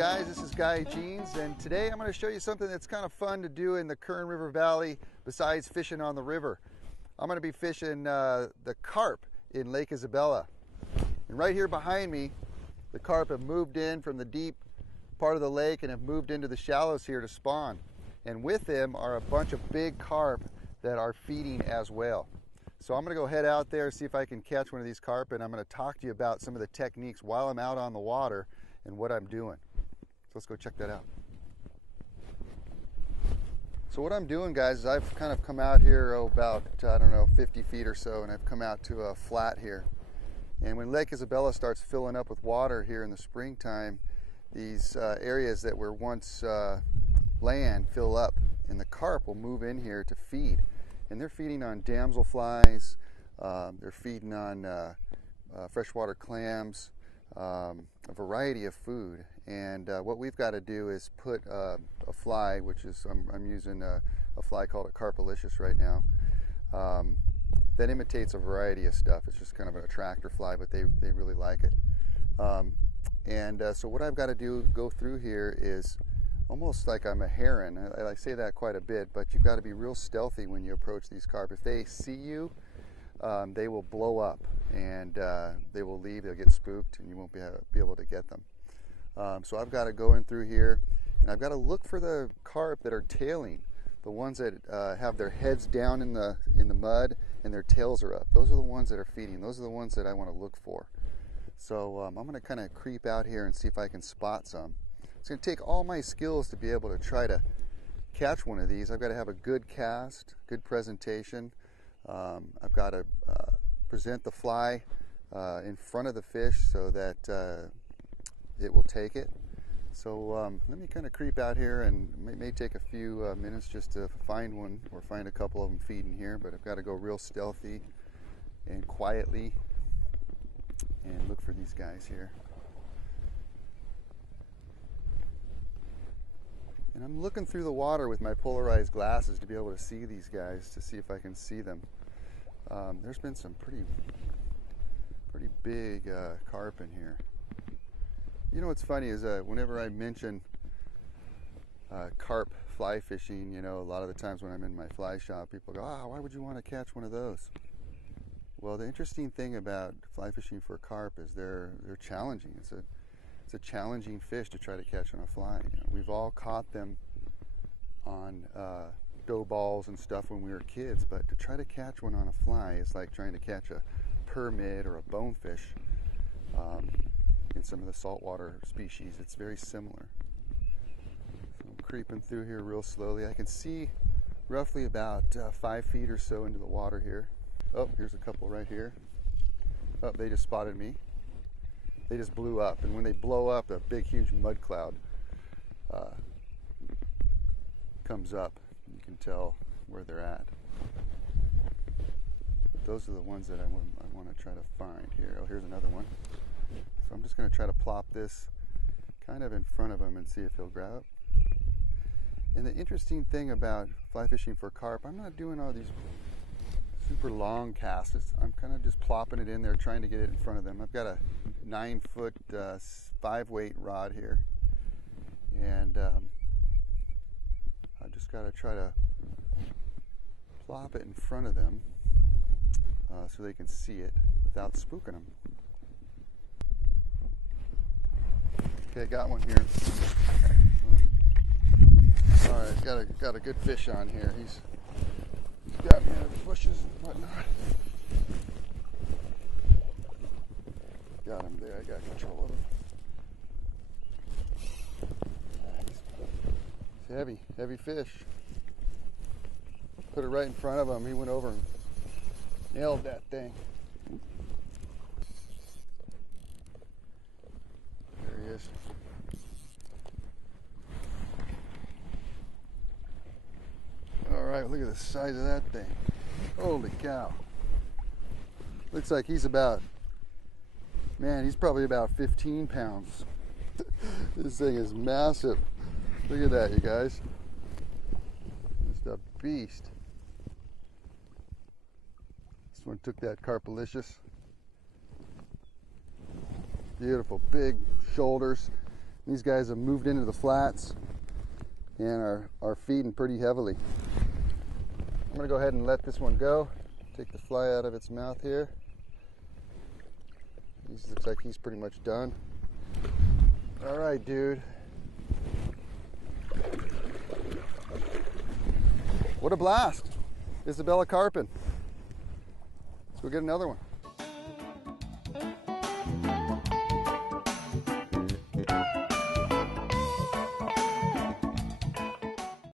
guys, this is Guy Jeans, and today I'm going to show you something that's kind of fun to do in the Kern River Valley besides fishing on the river. I'm going to be fishing the carp in Lake Isabella. And right here behind me, the carp have moved in from the deep part of the lake and have moved into the shallows here to spawn. And with them are a bunch of big carp that are feeding as well. So I'm going to go head out there, see if I can catch one of these carp, and I'm going to talk to you about some of the techniques while I'm out on the water and what I'm doing. So let's go check that out. So what I'm doing, guys, is I've kind of come out here about, I don't know, 50 feet or so, and I've come out to a flat here. And when Lake Isabella starts filling up with water here in the springtime, these areas that were once land fill up, and the carp will move in here to feed. And they're feeding on damselflies, they're feeding on freshwater clams, a variety of food. And what we've got to do is put a fly, which is, I'm using a fly called a Carpalicious right now, that imitates a variety of stuff. It's just kind of an attractor fly, but they really like it. So what I've got to do, go through here, is almost like I'm a heron. I say that quite a bit, but you've got to be real stealthy when you approach these carp. If they see you, they will blow up, and they will leave. They'll get spooked, and you won't be able to get them. So I've got to go in through here, and I've got to look for the carp that are tailing, the ones that have their heads down in the mud and their tails are up. Those are the ones that are feeding. Those are the ones that I want to look for. So I'm going to kind of creep out here and see if I can spot some. It's going to take all my skills to be able to try to catch one of these. I've got to have a good cast, good presentation. I've got to present the fly in front of the fish so that it will take it. So let me kind of creep out here, and it may take a few minutes just to find one or find a couple of them feeding here, but I've got to go real stealthy and quietly and look for these guys here. And I'm looking through the water with my polarized glasses to be able to see these guys, to see if I can see them. There's been some pretty big carp in here. You know what's funny is whenever I mention carp fly fishing, you know, a lot of the times when I'm in my fly shop, people go, why would you want to catch one of those? Well, the interesting thing about fly fishing for carp is they're challenging. It's a challenging fish to try to catch on a fly. You know, we've all caught them on dough balls and stuff when we were kids, but to try to catch one on a fly is like trying to catch a permit or a bonefish. In some of the saltwater species, it's very similar. So I'm creeping through here real slowly. I can see roughly about 5 feet or so into the water here. Oh, here's a couple right here. Oh, they just spotted me. They just blew up, and when they blow up, a big huge mud cloud comes up. You can tell where they're at. But those are the ones that I want to try to find here. Oh, here's another one. So I'm just going to try to plop this kind of in front of him and see if he'll grab it. And the interesting thing about fly fishing for carp, I'm not doing all these super long casts. I'm kind of just plopping it in there, trying to get it in front of them. I've got a 9-foot 5-weight rod here, and I've just got to try to plop it in front of them so they can see it without spooking them. Okay, got one here. All right, got a good fish on here. He's got me in the bushes and whatnot. Got him there. I got control of him. He's heavy fish. Put it right in front of him. He went over and nailed that thing. There he is. All right, look at the size of that thing. Holy cow. Looks like he's about, man, he's probably about 15 pounds. This thing is massive. Look at that, you guys. Just a beast. This one took that Carpalicious. Beautiful, big shoulders. These guys have moved into the flats and are feeding pretty heavily. I'm gonna go ahead and let this one go. Take the fly out of its mouth here. Looks like he's pretty much done. All right, dude. What a blast. Isabella carping. Let's go get another one.